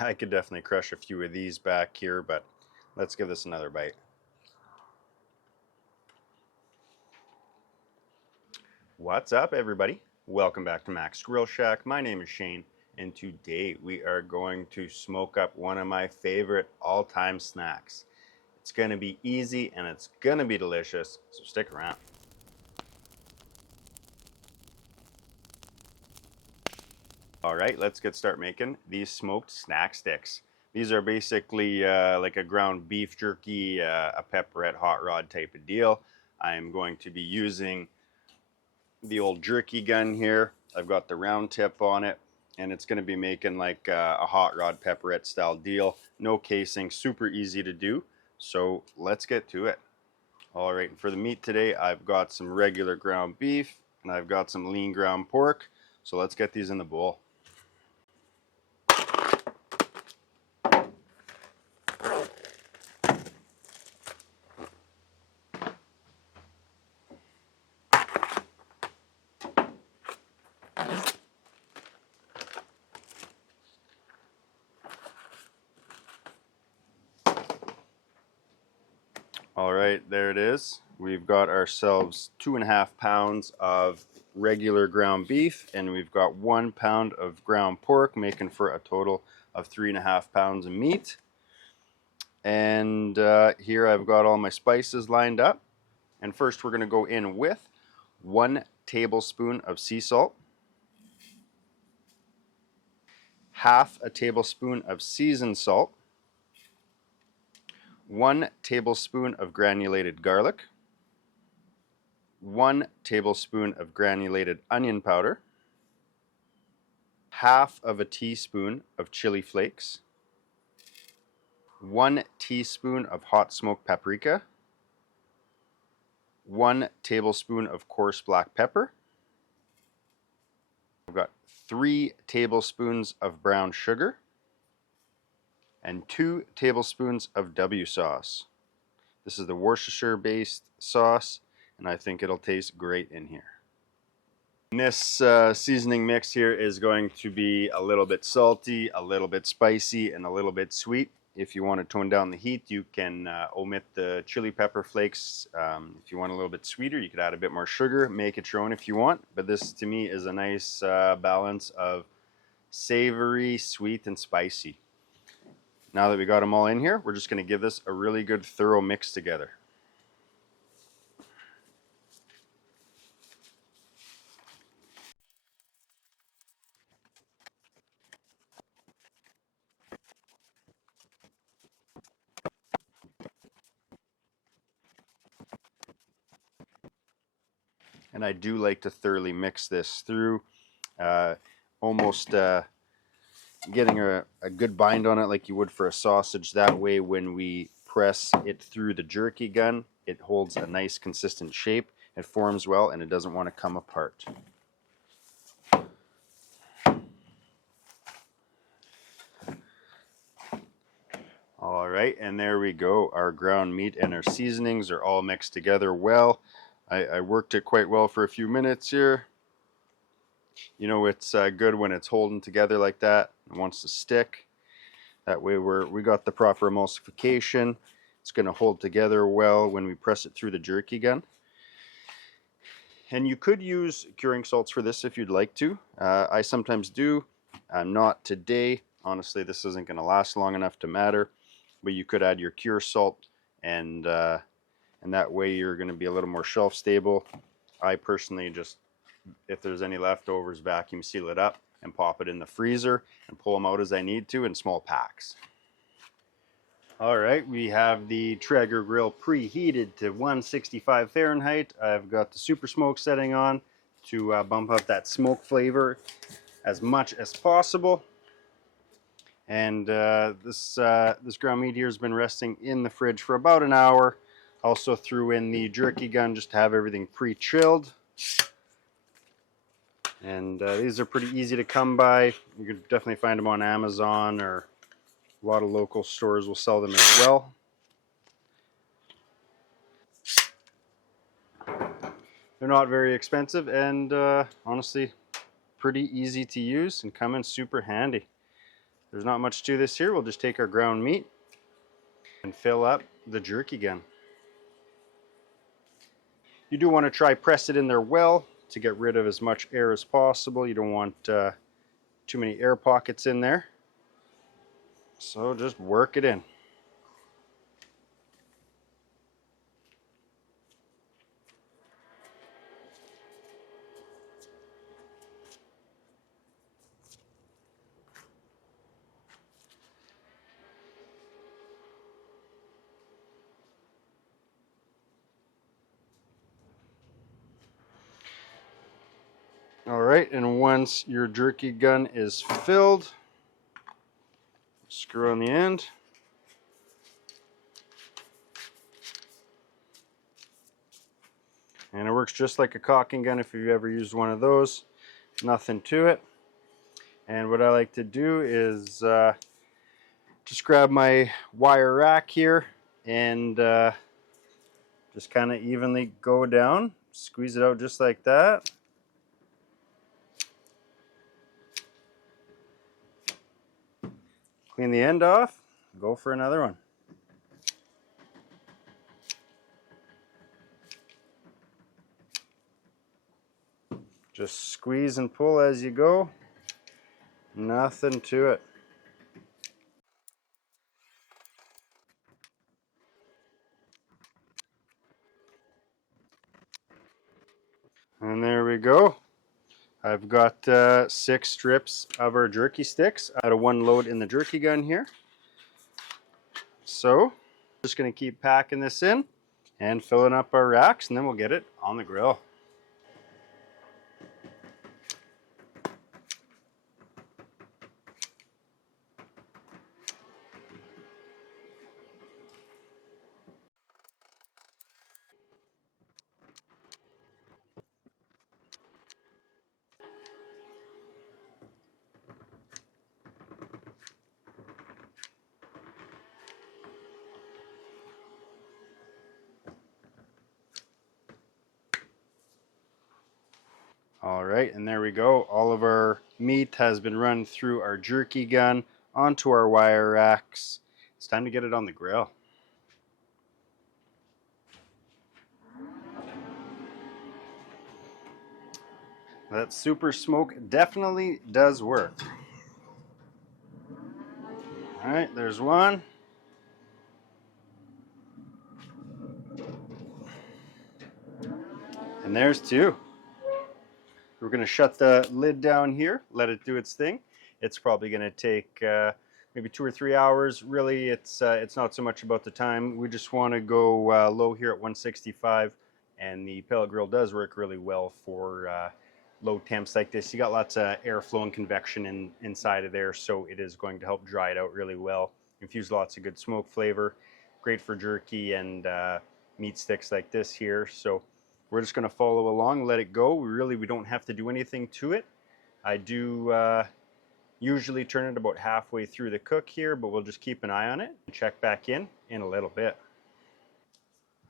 I could definitely crush a few of these back here, but let's give this another bite. What's up, everybody? Welcome back to Mac's Grill Shack. My name is Shane, and today we are going to smoke up one of my favorite all-time snacks. It's going to be easy and it's going to be delicious, so stick around. All right, let's get started making these smoked snack sticks. These are basically like a ground beef jerky, a pepperette hot rod type of deal. I'm going to be using the old jerky gun here. I've got the round tip on it, and it's going to be making like a hot rod pepperette style deal. No casing, super easy to do. So let's get to it. All right, and for the meat today, I've got some regular ground beef and I've got some lean ground pork. So let's get these in the bowl. All right, there it is. We've got ourselves 2.5 pounds of regular ground beef, and we've got 1 pound of ground pork, making for a total of 3.5 pounds of meat. And here I've got all my spices lined up. And first we're going to go in with 1 tablespoon of sea salt, half a tablespoon of seasoned salt, 1 tablespoon of granulated garlic, 1 tablespoon of granulated onion powder, half of a teaspoon of chili flakes, 1 teaspoon of hot smoked paprika, 1 tablespoon of coarse black pepper. I've got 3 tablespoons of brown sugar and 2 tablespoons of W sauce. This is the Worcestershire based sauce, and I think it'll taste great in here. And this seasoning mix here is going to be a little bit salty, a little bit spicy, and a little bit sweet. If you want to tone down the heat, you can omit the chili pepper flakes. If you want a little bit sweeter, you could add a bit more sugar, make it your own if you want. But this to me is a nice balance of savory, sweet, and spicy. Now that we got them all in here, we're just going to give this a really good thorough mix together. And I do like to thoroughly mix this through, almost getting a good bind on it like you would for a sausage. That way when we press it through the jerky gun, it holds a nice consistent shape, it forms well, and it doesn't want to come apart. All right, and there we go. Our ground meat and our seasonings are all mixed together well. I worked it quite well for a few minutes here. You know, it's good when it's holding together like that. It wants to stick. That way we got the proper emulsification. It's going to hold together well when we press it through the jerky gun. And you could use curing salts for this if you'd like to. I sometimes do. Not today. Honestly, this isn't going to last long enough to matter. But you could add your cure salt, and that way you're going to be a little more shelf stable. I personally just, if there's any leftovers, vacuum seal it up and pop it in the freezer and pull them out as I need to in small packs. All right, we have the Traeger grill preheated to 165 Fahrenheit. I've got the super smoke setting on to bump up that smoke flavor as much as possible. And this ground meat here has been resting in the fridge for about an hour. Also threw in the jerky gun just to have everything pre-chilled. And these are pretty easy to come by. You can definitely find them on Amazon, or a lot of local stores will sell them as well. They're not very expensive, and honestly pretty easy to use and come in super handy. There's not much to this here. We'll just take our ground meat and fill up the jerky gun. You do want to try press it in there well to get rid of as much air as possible. You don't want too many air pockets in there. So just work it in. Alright, and once your jerky gun is filled, screw on the end. And it works just like a caulking gun if you've ever used one of those. Nothing to it. And what I like to do is just grab my wire rack here and just kind of evenly go down, squeeze it out just like that. Clean the end off, go for another one. Just squeeze and pull as you go. Nothing to it. And there we go. I've got 6 strips of our jerky sticks out of one load in the jerky gun here. So, just going to keep packing this in and filling up our racks, and then we'll get it on the grill. Alright, and there we go. All of our meat has been run through our jerky gun onto our wire racks. It's time to get it on the grill. That super smoke definitely does work. Alright, there's one. And there's 2. We're going to shut the lid down here, let it do its thing. It's probably going to take maybe 2 or 3 hours. Really, it's not so much about the time. We just want to go low here at 165, and the pellet grill does work really well for low temps like this. You got lots of airflow and convection inside of there, so it is going to help dry it out really well. Infuse lots of good smoke flavor. Great for jerky and meat sticks like this here. So we're just going to follow along, let it go. We don't have to do anything to it. I do usually turn it about halfway through the cook here, but we'll just keep an eye on it and check back in a little bit.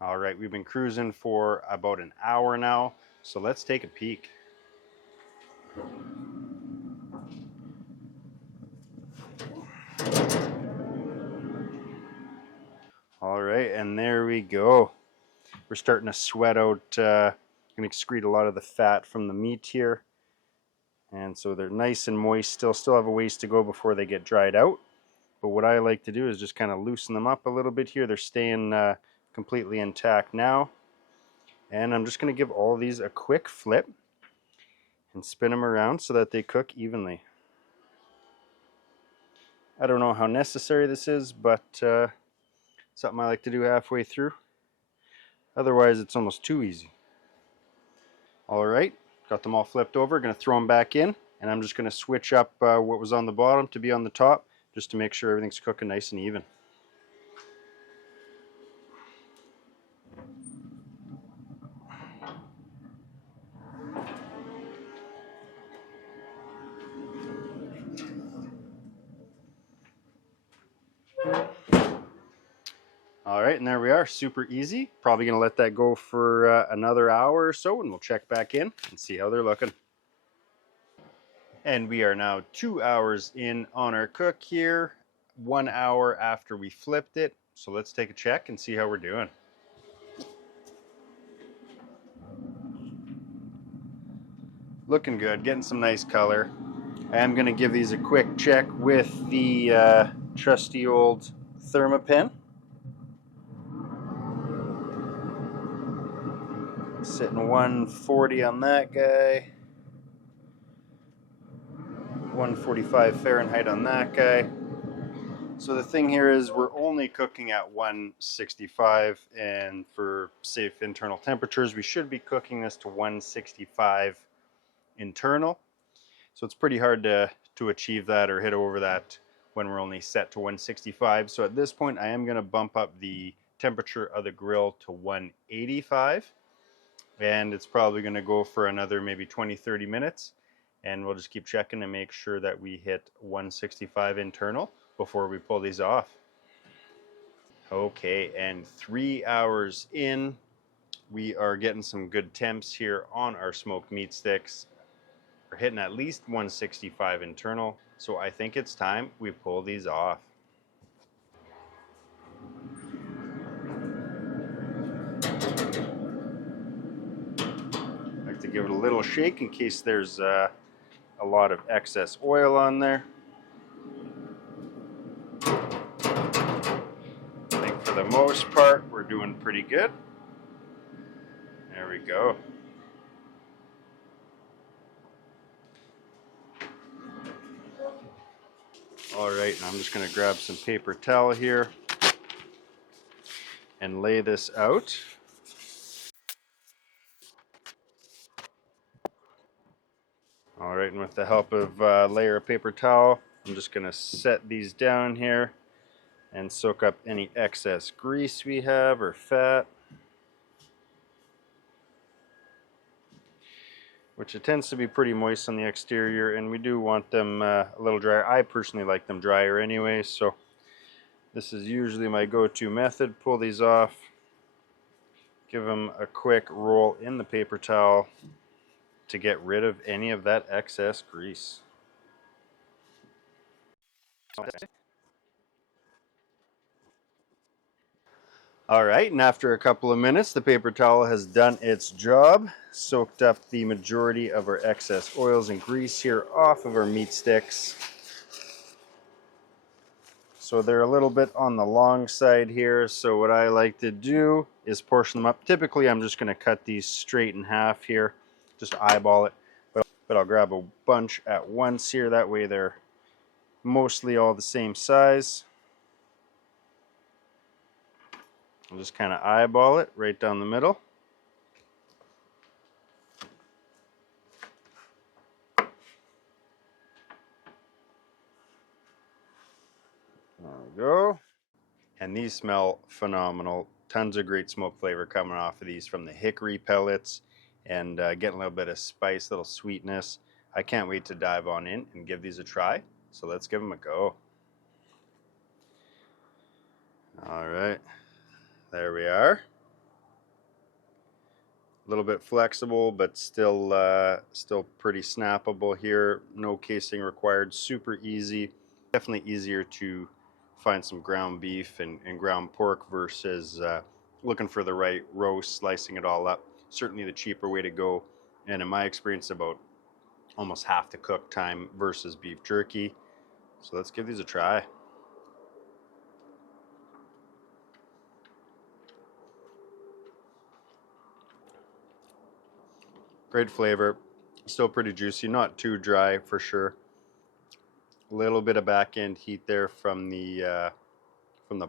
All right, we've been cruising for about an hour now, so let's take a peek. All right, and there we go. We're starting to sweat out, going to excrete a lot of the fat from the meat here. And so they're nice and moist still have a ways to go before they get dried out. But what I like to do is just kind of loosen them up a little bit here. They're staying completely intact now. And I'm just going to give all these a quick flip and spin them around so that they cook evenly. I don't know how necessary this is, but something I like to do halfway through. Otherwise, it's almost too easy. All right, got them all flipped over. Going to throw them back in, and I'm just going to switch up what was on the bottom to be on the top, just to make sure everything's cooking nice and even. All right, and there we are, super easy. Probably gonna let that go for another hour or so, and we'll check back in and see how they're looking. And we are now 2 hours in on our cook here, 1 hour after we flipped it. So let's take a check and see how we're doing. Looking good, getting some nice color. I am going to give these a quick check with the trusty old Thermapen. Sitting 140 on that guy, 145 Fahrenheit on that guy. So the thing here is we're only cooking at 165, and for safe internal temperatures we should be cooking this to 165 internal. So it's pretty hard to achieve that or hit over that when we're only set to 165. So at this point I am going to bump up the temperature of the grill to 185, and it's probably going to go for another maybe 20-30 minutes, and we'll just keep checking to make sure that we hit 165 internal before we pull these off. Okay, and 3 hours in, we are getting some good temps here on our smoked meat sticks. We're hitting at least 165 internal, so I think it's time we pull these off. I like to give it a little shake in case there's a lot of excess oil on there. I think for the most part we're doing pretty good. There we go. All right, and I'm just going to grab some paper towel here and lay this out. All right, and with the help of a layer of paper towel, I'm just going to set these down here and soak up any excess grease we have or fat, which it tends to be pretty moist on the exterior, and we do want them a little drier. I personally like them drier anyway, so this is usually my go-to method. Pull these off, give them a quick roll in the paper towel to get rid of any of that excess grease. All right, and after a couple of minutes, the paper towel has done its job, soaked up the majority of our excess oils and grease here off of our meat sticks. So they're a little bit on the long side here, so what I like to do is portion them up. Typically I'm just going to cut these straight in half here, just eyeball it, but I'll grab a bunch at once here, that way they're mostly all the same size. I'll just kind of eyeball it right down the middle. There we go. And these smell phenomenal. Tons of great smoke flavor coming off of these from the hickory pellets, and getting a little bit of spice, little sweetness. I can't wait to dive on in and give these a try. So let's give them a go. All right, there we are. A little bit flexible, but still pretty snappable here. No casing required. Super easy. Definitely easier to find some ground beef and ground pork versus looking for the right roast, slicing it all up. Certainly the cheaper way to go, and in my experience about almost half the cook time versus beef jerky. So let's give these a try. Great flavor, still pretty juicy, not too dry for sure. A little bit of back end heat there from the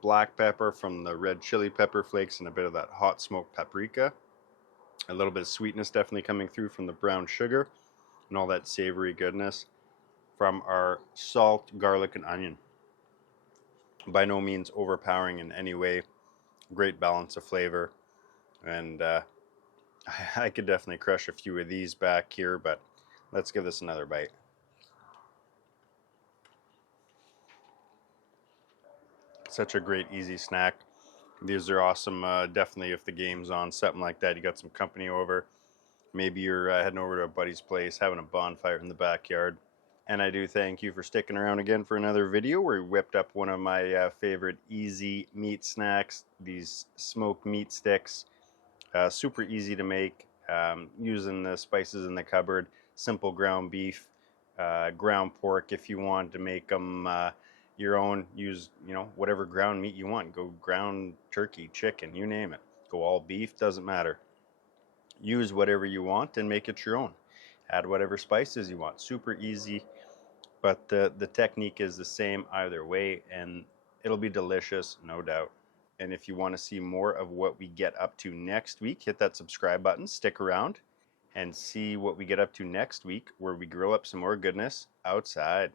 black pepper, from the red chili pepper flakes, and a bit of that hot smoked paprika. A little bit of sweetness definitely coming through from the brown sugar, and all that savory goodness from our salt, garlic, and onion. By no means overpowering in any way. Great balance of flavor, and I could definitely crush a few of these back here, but let's give this another bite. Such a great easy snack. These are awesome. Definitely if the game's on, something like that, you got some company over, maybe you're heading over to a buddy's place, having a bonfire in the backyard. And I do thank you for sticking around again for another video where we whipped up one of my favorite easy meat snacks, these smoked meat sticks. Super easy to make, using the spices in the cupboard. Simple ground beef, ground pork if you want to make them your own. Use, you know, whatever ground meat you want. Go ground turkey, chicken, you name it. Go all beef, doesn't matter. Use whatever you want and make it your own. Add whatever spices you want. Super easy, but the technique is the same either way, and it'll be delicious, no doubt. And if you want to see more of what we get up to next week, hit that subscribe button, stick around, and see what we get up to next week, where we grill up some more goodness outside.